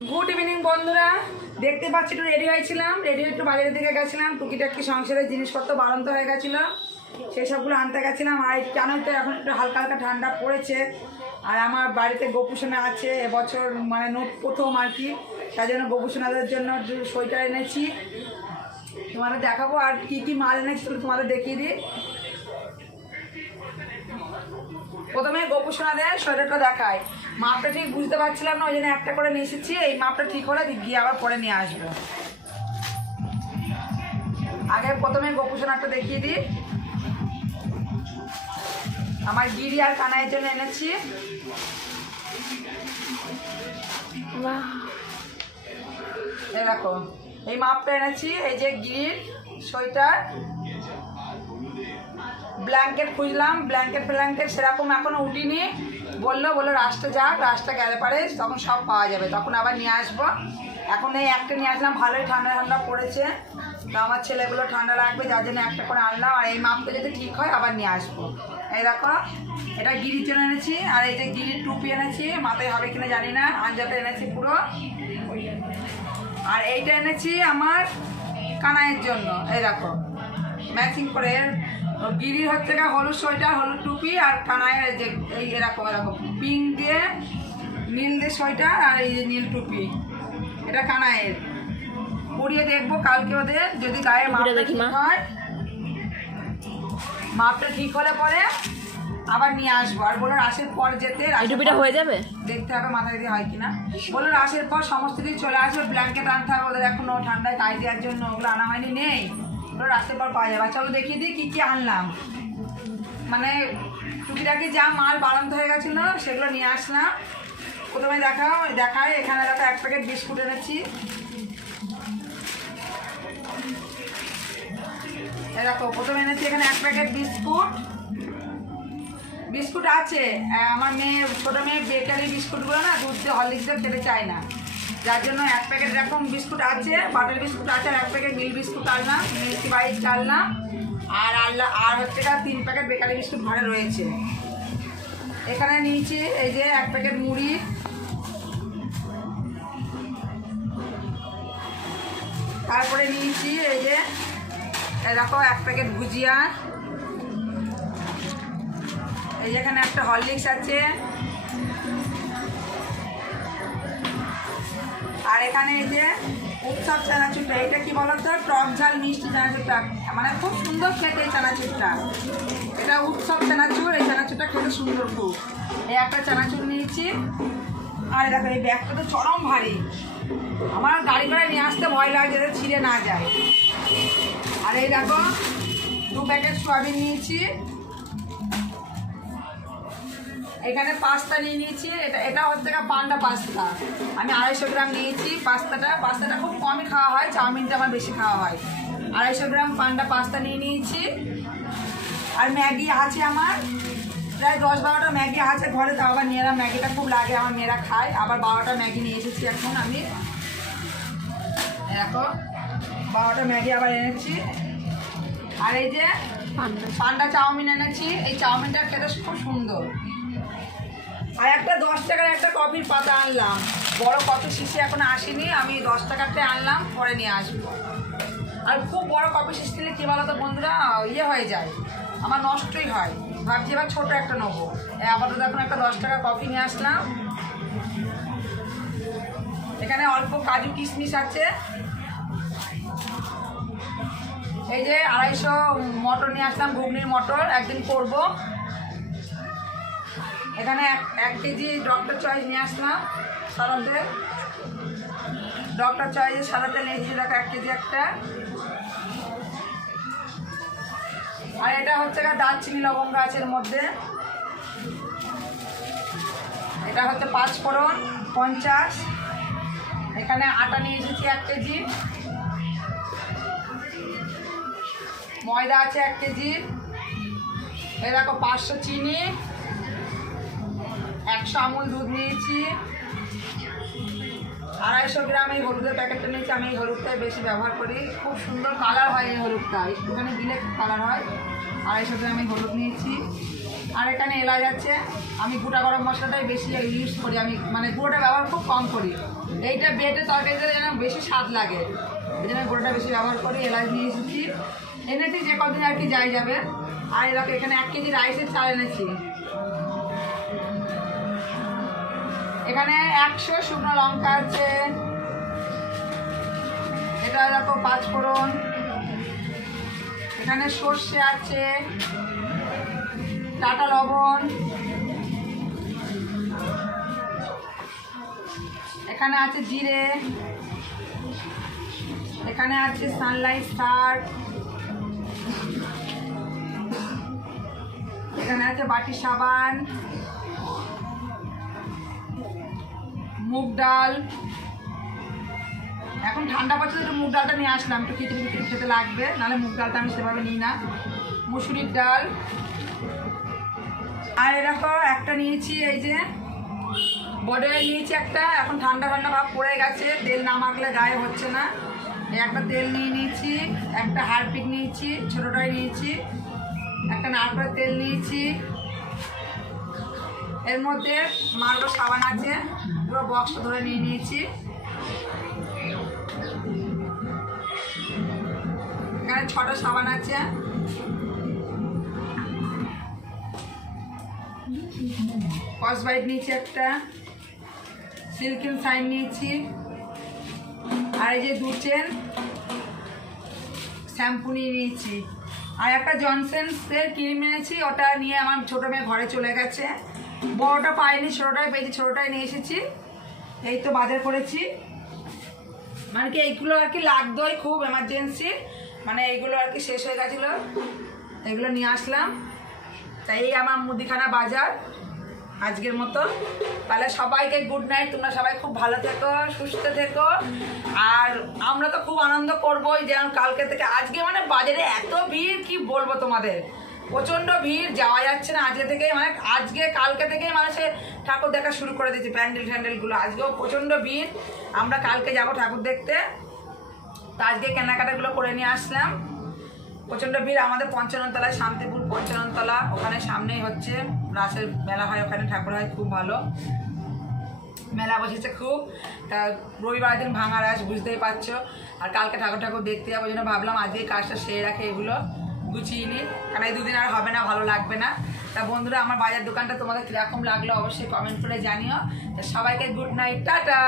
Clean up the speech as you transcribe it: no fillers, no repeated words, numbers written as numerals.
Good evening बंधुरा देखते पाচ্ছি একটু রেডি হয়েছিলাম রেডি একটু বাজারের দিকে গেছিলাম টুকিটাকি সংসারের জিনিসপত্র বাড়ন্ত হয়ে গেছিল সেই সবগুলো আনতে গেছিলাম আর জানোই তো এখন একটু হালকা হালকা ঠান্ডা পড়েছে আর আমার বাড়িতে গোপুসোনা আছে এবছর মানে প্রথম আর কি তার জন্য গোপুসোনাদের জন্য সোয়েটার এনেছি তোমাদের দেখাবো আর কি কি মাল এনেছি তোমাদের দেখিয়ে দিই। প্রথমে গোপুসোনাদের সোয়েটারটা দেখায় মাপটা ঠিক বুঝতে পারছিলাম না ওই জন্য একটা করে নিয়ে এসেছি এই মাপটা ঠিক হলে গিয়ে আবার পরে নিয়ে আসবো। আগে প্রথমে গোপুসোনাটা দেখিয়ে দিই আমার গিরি আর কানাইয়ের জন্য এনেছি। এই দেখো এই মাপটা এনেছি এই যে গিরির সোয়েটার ব্ল্যাঙ্কেট খুঁজলাম ব্ল্যাঙ্কেট সেরকম এখনো উঠিনি বললো রাস্তা যাক রাস্তা গেলে পারে তখন সব পাওয়া যাবে তখন আবার নিয়ে আসবো। এখন এই একটা নিয়ে আসলাম ভালোই ঠান্ডা ঠান্ডা পড়েছে তো আমার ছেলেগুলো ঠান্ডা লাগবে যার জন্য একটা করে আনলাম আর এই মাপটা যদি ঠিক হয় আবার নিয়ে আসবো। এই দেখো এটা গিরির জন্য এনেছি আর এই যে গিরির টুপি এনেছি মাথায় হবে কিনা জানি না আঞ্জাটা এনেছি পুরো আর এইটা এনেছি আমার কানাইয়ের জন্য। এই দেখো ম্যাচিং করে গিরির হচ্ছে হলুদ সোয়েটার হলুদ টুপি আর কানাইয়ের যে এই এরকম পিঙ্ক দিয়ে নীল দিয়ে সোয়েটার আর এই যে নীল টুপি এটা কানাইয়ের পরিয়ে দেখবো কালকে ওদের যদি গায়ের মাপটা ঠিক হয় মাপটা ঠিক হলে পরে আবার নিয়ে আসবো আর বলো রাসের পর যেতে হয়ে যাবে দেখতে হবে মাথায় দিয়ে হয় কিনা বলো রাসের পর সমস্ত কিছু চলে আসবে ব্ল্যাঙ্কেট আনতে হবে ওদের এখনো ঠান্ডায় গায়ে দেওয়ার জন্য ওগুলো আনা হয়নি নেই ওগুলো রাস্তার পর পাওয়া যাবে। চলো দেখিয়ে দিই কী কী আনলাম মানে টুকিটাকি যা মাল বাড়ন্ত হয়ে গেছিলো সেগুলো নিয়ে আসলাম। প্রথমে দেখায় এখানে দেখো এক প্যাকেট বিস্কুট এনেছি দেখো প্রথমে এনেছি এখানে এক প্যাকেট বিস্কুট আছে আমার মেয়ে ছোটো মেয়ে বেকারি বিস্কুটগুলো না দুধ দিয়ে হরলিক্স দিয়ে খেতে চায় না যার জন্য এক প্যাকেট এরকম বিস্কুট আছে বাটার বিস্কুট আছে আর এক প্যাকেট মিল বিস্কুট আনলাম মিষ্টি বাইশ আনলাম আর হচ্ছে 3 প্যাকেট বেকারি বিস্কুট ঘরে রয়েছে। এখানে নিয়েছি এই যে এক প্যাকেট মুড়ি তারপরে নিয়েছি এই যে দেখো এক প্যাকেট ভুজিয়া এই যেখানে একটা হরলিক্স আছে আর এখানে এই যে উৎসব চানাচুরটা এটা কি বলতো টক ঝাল মিষ্টি চানাচুরটা মানে খুব সুন্দর খেতে এই চানাচুরটা এটা উৎসব চানাচুর এই চানাচুরটা খেতে সুন্দর খুব এই একটা চানাচুর নিয়েছি। আর দেখো এই ব্যাগটা তো চরম ভারী আমার গাড়ি করে নিয়ে আসতে ভয় লাগে যাতে ছিঁড়ে না যায়। আর এই দেখো 2 প্যাকেট সয়াবিন নিয়েছি এখানে পাস্তা নিয়ে নিয়েছি এটা হচ্ছে পান্ডা পাস্তা আমি 250 গ্রাম নিয়েছি পাস্তাটা খুব কমই খাওয়া হয় চাউমিনটা আমার বেশি খাওয়া হয় 250 গ্রাম পান্ডা পাস্তা নিয়ে নিয়েছি। আর ম্যাগি আছে আমার প্রায় 10-12টা ম্যাগি আছে ঘরে তাও আবার মেয়েরা ম্যাগিটা খুব লাগে আমার মেয়েরা খায় আবার 12টা ম্যাগি নিয়ে এসেছি এখন আমি দেখো 12টা ম্যাগি আবার এনেছি। আর এই যে পান্ডা চাউমিন এনেছি এই চাউমিনটা খেতে খুব সুন্দর আর একটা 10 টাকার একটা কফির পাতা আনলাম বড় কফি শিশি এখন আসেনি আমি 10 টাকারটা আনলাম পরে নিয়ে আসবো। আর খুব বড় কফি শিশি নিলে কী বলো তো বন্ধুরা হয়ে যায় আমার নষ্টই হয় ভাবছি এবার ছোটো একটা নেবো আপাতত এখন একটা 10 টাকার কফি নিয়ে আসলাম। এখানে অল্প কাজু কিশমিশ আছে এই যে 250 মটর নিয়ে আসলাম ঘুগনির মটর একদিন করব। এখানে 1 কেজি ডক্টর চয়েস নিয়ে আসলাম সাদা তেল ডক্টর চয়েসের সাদা তেল নিয়েছি দেখো 1 কেজি একটা। আর এটা হচ্ছে দারচিনি লবঙ্গ আছে এর মধ্যে এটা হচ্ছে 5 ফোড়ন 50। এখানে আটা নিয়ে এসেছি 1 কেজি ময়দা আছে 1 কেজি এই দেখো 500 চিনি 100 আমুল দুধ নিয়েছি 250 গ্রাম এই হলুদের প্যাকেটটা নিয়েছি আমি এই হলুদটাই বেশি ব্যবহার করি খুব সুন্দর কালার হয় এই হলুদটা একটুখানি দিলে খুব কালার হয় 250 গ্রাম এই হলুদ নিয়েছি। আর এখানে এলাচ আছে। আমি গোটা গরম মশলাটাই বেশি ইউজ করি, আমি মানে গুঁড়োটা ব্যবহার খুব কম করি। এইটা বেটে তরকারিতে যেন বেশি স্বাদ লাগে, এই জন্য গুঁড়োটা বেশি ব্যবহার করি। এলাচ নিয়ে এসেছি, এনেছি যে কদিন আর কি যাই যাবে। আর এরকম এখানে 1 কেজি রাইসের চাল এনেছি। এখানে 100 শুকনো লঙ্কা আছে। এটা দেখো 5 ফোড়ন। এখানে সর্ষে আছে, টাটা লবণ, এখানে আছে জিরে, এখানে আছে সানলাইট স্টার, এখানে আছে বাটি সাবান, মুগ ডাল। এখন ঠান্ডা পড়ছে, একটু মুগ ডালটা নিয়ে আসলাম, একটু খিচুড়ি খিচুড়ি খেতে লাগবে, নাহলে মুগ ডালটা আমি সেভাবে নিই না। মুসুরির ডাল। আর এরকম একটা নিয়েছি, এই যে বড় নিয়েছি একটা। এখন ঠান্ডা ঠান্ডা ভাব পড়ে গেছে, তেল না মাখলে গায়ে হচ্ছে না। এই একটা তেল নিয়ে নিয়েছি, একটা হারপিক নিয়েছি, ছোটোটাই নিয়েছি, একটা নারকেলের তেল নিয়েছি। এর মধ্যে মার্গো সাবান আছে, পুরো বক্সটা ধরে নিয়ে নিয়েছি। এখানে 6টা সাবান আছে। কসবাইট নিয়েছি একটা, সিল্কিন সাইন নিয়েছি, আর এই যে 2 চেন শ্যাম্পু নিয়ে নিয়েছি। আর একটা জনসেন্সের ক্রিম এনেছি, ওটা নিয়ে আমার ছোটো মেয়ে ঘরে চলে গেছে। বড়োটা পাইনি, ছোটোটাই পেয়েছি, ছোটোটাই নিয়ে এসেছি। এই তো বাজার করেছি, মানে কি এইগুলো আর কি লাগতোই, খুব এমার্জেন্সি, মানে এইগুলো আর কি শেষ হয়ে গেছিলো, এগুলো নিয়ে আসলাম। তাই এই আমার মুদিখানা বাজার আজকের মতো। তাহলে সবাইকে গুড নাইট, তোমরা সবাই খুব ভালো থেকো, সুস্থ থেকো। আর আমরা তো খুব আনন্দ করবোই, যেমন কালকে থেকে আজকে মানে বাজারে এত ভিড়, কি বলবো তোমাদের, প্রচণ্ড ভিড়, যাওয়া যাচ্ছে না। আজকে থেকেই মানে আজকে কালকে থেকেই মানুষের ঠাকুর দেখা শুরু করে দিয়েছে, প্যান্ডেল ট্যান্ডেলগুলো। আজকেও প্রচণ্ড ভিড়, আমরা কালকে যাব ঠাকুর দেখতে। তো আজকে কেনাকাটাগুলো করে নিয়ে আসলাম। প্রচণ্ড ভিড় আমাদের পঞ্চাননতলায়, শান্তিপুর পঞ্চাননতলা, ওখানে সামনেই হচ্ছে রাসের মেলা হয়, ওখানে ঠাকুর হয়, খুব ভালো মেলা বসেছে খুব। তা রবিবার দিন ভাঙা রাস, বুঝতেই পারছো। আর কালকে ঠাকুর দেখতে যাবো, জন্য ভাবলাম আজকে কাজটা সেরে রাখে, এগুলো গুছিয়ে নিই, কারণ এই 2 দিন আর হবে না, ভালো লাগবে না। তা বন্ধুরা, আমার বাজার দোকানটা তোমাদের কীরকম লাগলো অবশ্যই কমেন্ট করে জানিও। সবাইকে গুড নাইট, টাটা।